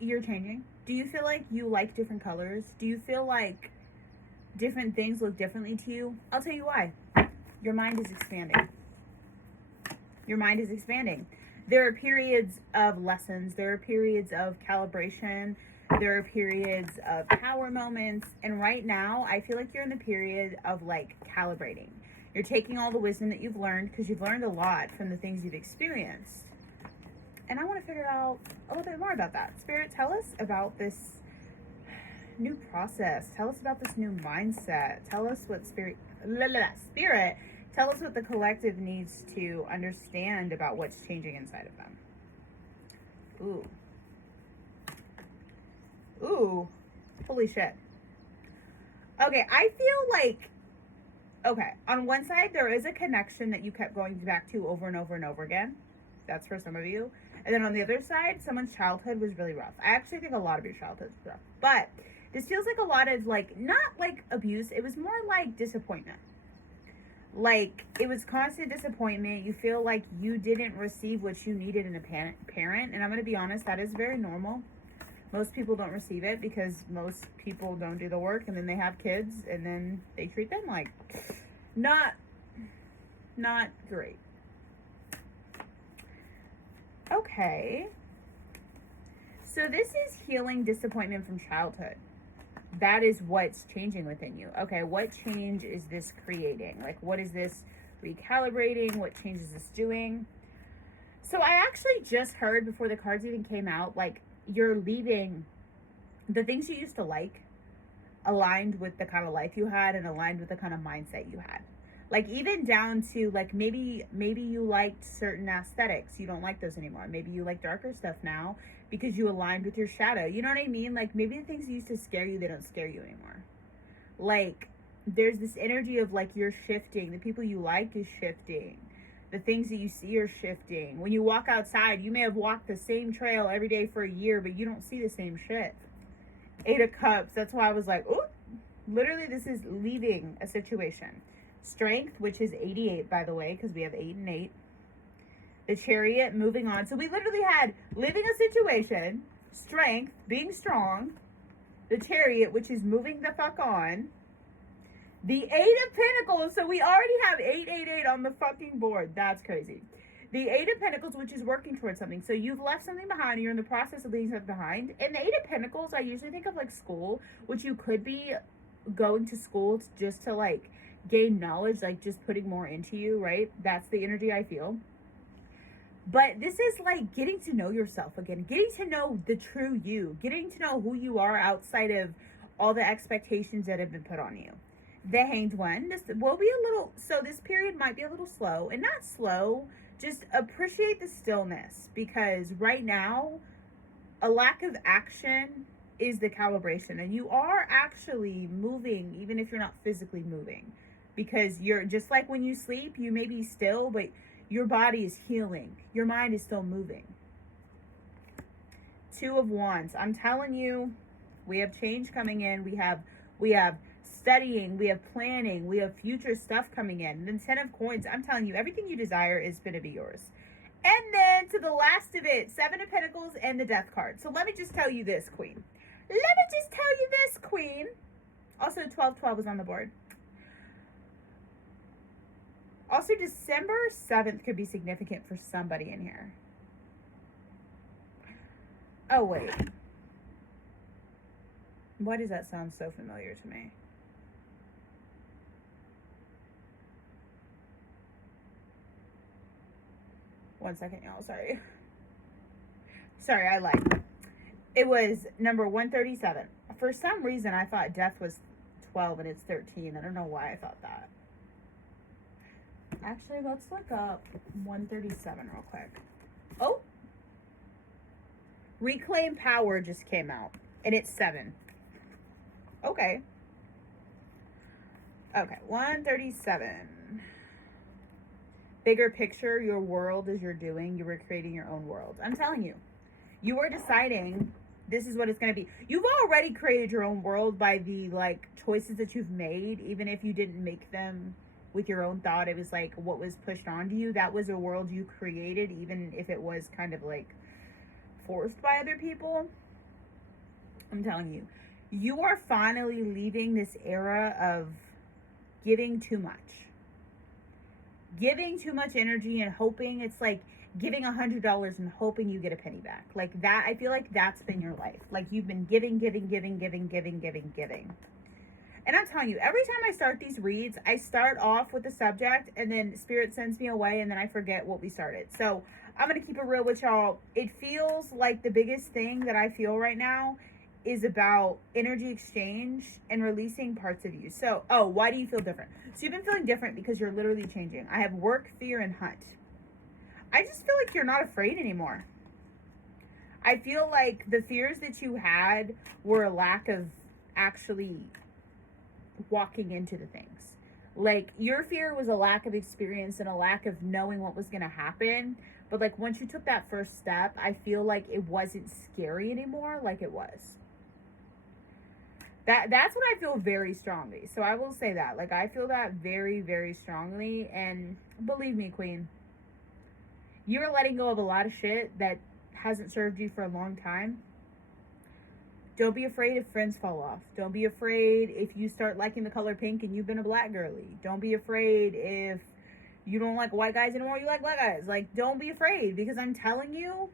you're changing? Do you feel like you like different colors? Do you feel like different things look differently to you? I'll tell you why. Your mind is expanding. Your mind is expanding. There are periods of lessons, there are periods of calibration, there are periods of power moments, and right now I feel like you're in the period of like calibrating. You're taking all the wisdom that you've learned, because you've learned a lot from the things you've experienced. And I want to figure out a little bit more about that. Spirit, tell us about this new process. Tell us about this new mindset. Tell us what Spirit, tell us what the collective needs to understand about what's changing inside of them. Ooh, holy shit. Okay, I feel like, okay, on one side, there is a connection that you kept going back to over and over and over again. That's for some of you. And then on the other side, someone's childhood was really rough. I actually think a lot of your childhood was rough. But this feels like a lot of, like, not like abuse. It was more like disappointment. Like, it was constant disappointment. You feel like you didn't receive what you needed in a parent. And I'm going to be honest, that is very normal. Most people don't receive it because most people don't do the work, and then they have kids and then they treat them like not great. Okay. So this is healing disappointment from childhood. That is what's changing within you. Okay, what change is this creating? Like, what is this recalibrating? What change is this doing? So I actually just heard before the cards even came out, like, you're leaving the things you used to like, aligned with the kind of life you had and aligned with the kind of mindset you had. Like, even down to, like, maybe you liked certain aesthetics. You don't like those anymore. Maybe you like darker stuff now because you aligned with your shadow. You know what I mean? Like, maybe the things that used to scare you, they don't scare you anymore. Like, there's this energy of, like, you're shifting. The people you like is shifting. The things that you see are shifting. When you walk outside, you may have walked the same trail every day for a year, but you don't see the same shit. 8 of Cups. That's why I was like, ooh. Literally, this is leaving a situation. Strength, which is 88, by the way, because we have 8 and 8. The Chariot, moving on. So we literally had living a situation, strength, being strong, the Chariot, which is moving the fuck on, the 8 of Pentacles. So we already have 888 on the fucking board. That's crazy. The 8 of Pentacles, which is working towards something. So you've left something behind. You're in the process of leaving something behind. And the 8 of Pentacles, I usually think of like school, which you could be going to school just to like gain knowledge, like just putting more into you, right? That's the energy I feel. But this is like getting to know yourself again, getting to know the true you, getting to know who you are outside of all the expectations that have been put on you. The Hanged One, this will be a little, so this period might be a little slow, and not slow, just appreciate the stillness, because right now, a lack of action is the calibration, and you are actually moving, even if you're not physically moving. Because you're just like when you sleep, you may be still, but your body is healing. Your mind is still moving. 2 of Wands. I'm telling you, we have change coming in. We have studying. We have planning. We have future stuff coming in. And 10 of Coins. I'm telling you, everything you desire is going to be yours. And then to the last of it, 7 of Pentacles and the Death card. So let me just tell you this, Queen. Also, 1212 is on the board. Also, December 7th could be significant for somebody in here. Oh, wait. Why does that sound so familiar to me? One second, y'all. Sorry. I lied. It was number 137. For some reason, I thought death was 12 and it's 13. I don't know why I thought that. Actually, let's look up 137 real quick. Oh! Reclaim Power just came out. And it's 7. Okay. Okay, 137. Bigger picture, your world as you're doing. You were creating your own world. I'm telling you. You were deciding this is what it's going to be. You've already created your own world by the, like, choices that you've made, even if you didn't make them with your own thought. It was like what was pushed onto you. That was a world you created, even if it was kind of like forced by other people. I'm telling you, you are finally leaving this era of giving too much. Giving too much energy and hoping. It's like giving $100 and hoping you get a penny back. Like that, I feel like that's been your life. Like you've been giving. And I'm telling you, every time I start these reads, I start off with the subject and then Spirit sends me away and then I forget what we started. So I'm going to keep it real with y'all. It feels like the biggest thing that I feel right now is about energy exchange and releasing parts of you. So, why do you feel different? So you've been feeling different because you're literally changing. I have work, fear, and hunt. I just feel like you're not afraid anymore. I feel like the fears that you had were a lack of actually walking into the things. Like your fear was a lack of experience and a lack of knowing what was going to happen. But like once you took that first step, I feel like it wasn't scary anymore like it was. That's what I feel very strongly. So I will say that. Like I feel that very, very strongly. And believe me, Queen, you're letting go of a lot of shit that hasn't served you for a long time. Don't be afraid if friends fall off. Don't be afraid if you start liking the color pink and you've been a black girly. Don't be afraid if you don't like white guys anymore, you like black guys. Like, don't be afraid, because I'm telling you,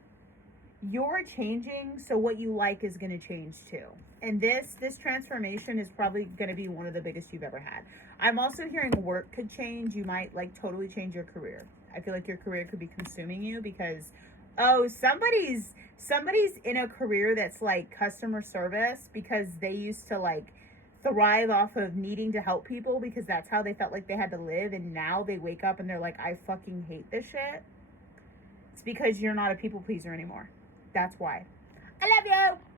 you're changing, so what you like is going to change too. And this transformation is probably going to be one of the biggest you've ever had. I'm also hearing work could change. You might like totally change your career. I feel like your career could be consuming you because somebody's in a career that's like customer service because they used to like thrive off of needing to help people because that's how they felt like they had to live, and now they wake up and they're like, I fucking hate this shit. It's because you're not a people pleaser anymore. That's why. I love you.